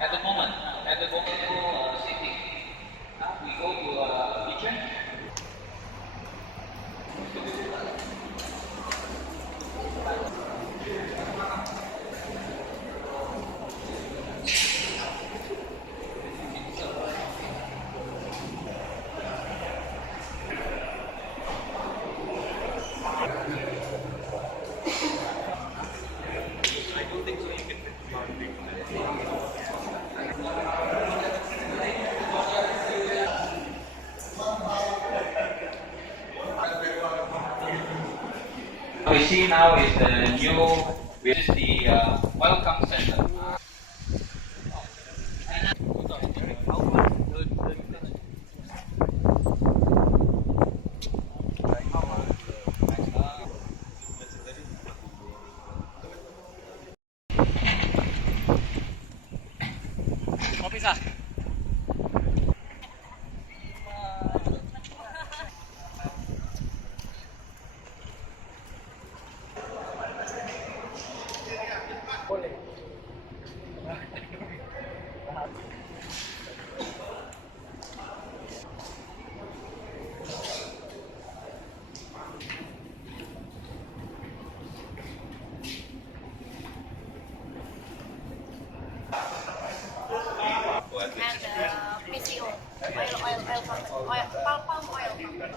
At the moment, sitting, we go to kitchen. We see now is the new, which is the welcome center. Kopi sah. And PCO, oil company, palm oil company.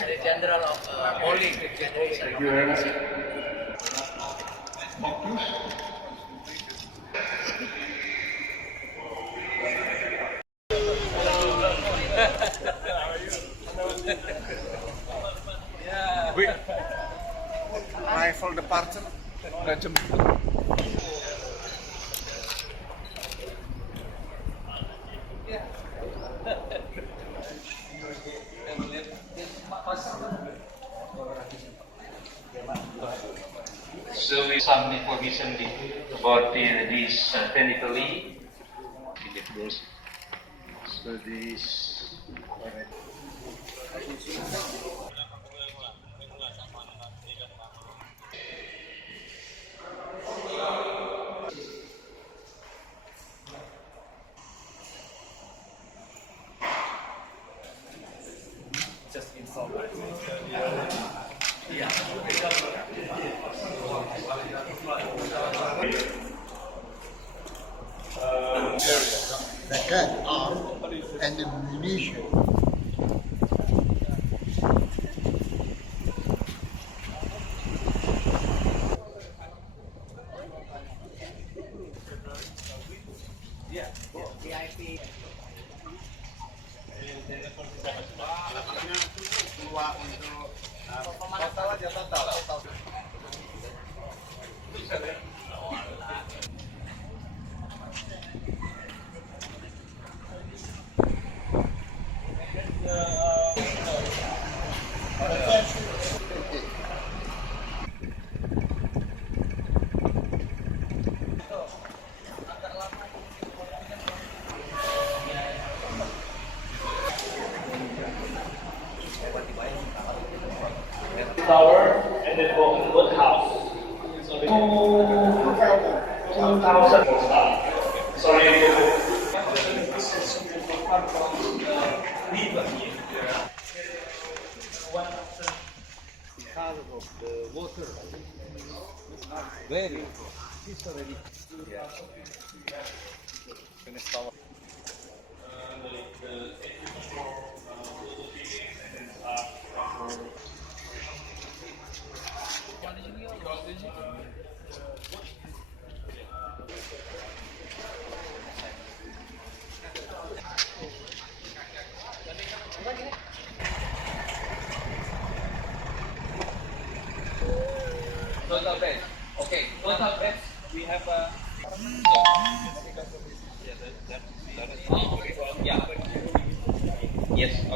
The general of polling. Thank you very much. Rifle departure. So we some information about this technically. So this. Just install. The gun, arm, and the munition. VIP. Total aja total. Tower and then boat house. So 2,000 Sorry. Because of the water. Very. It's already. Finished our. Total beds. Okay, total beds. We have yeah. Yes.